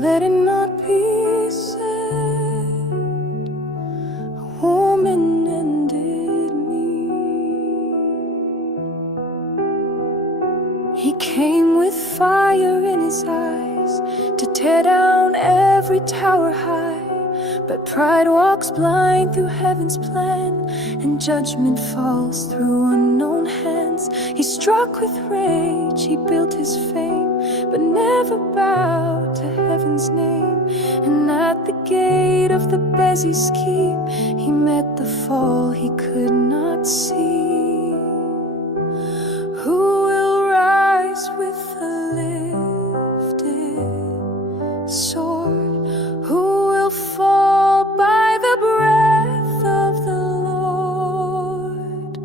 Let it not be said, a woman ended me. He came with fire in his eyes to tear down every tower high. But pride walks blind through heaven's plan, and judgment falls through unknown hands. He struck with rage, he built his fame, but never bowed to heaven's name. And at the gate of the Thebez's keep, he met the fall he could not see. Who will rise with a lifted sword? Who will fall by the breath of the Lord?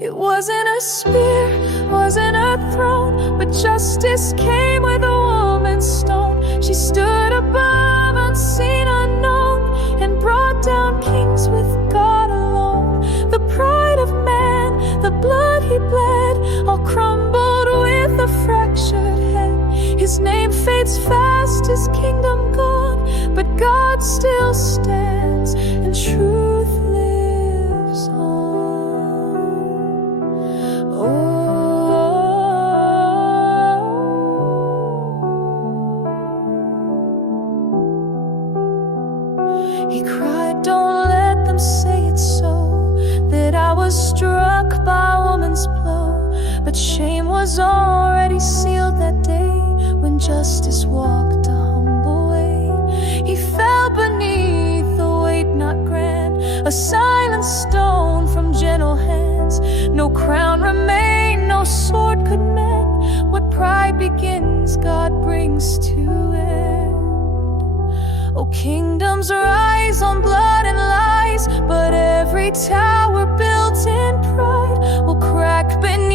It wasn't a spear, wasn't a throne, but justice came with a woman's stone. She stood above, unseen, unknown, and brought down kings with God alone. The pride of man, the blood he bled, all crumbled with a fractured head. His name fades fast, his kingdom gone, but God still stands, and truth lives on. He cried, don't let them say it's so, that I was struck by a woman's blow. But shame was already sealed that day, when justice walked a humble way. He fell beneath the weight not grand, a silent stone from gentle hands. No crown remained, no sword could mend. What pride begins, God brings to end. Oh, kingdoms rise on blood and lies, but every tower built in pride will crack beneath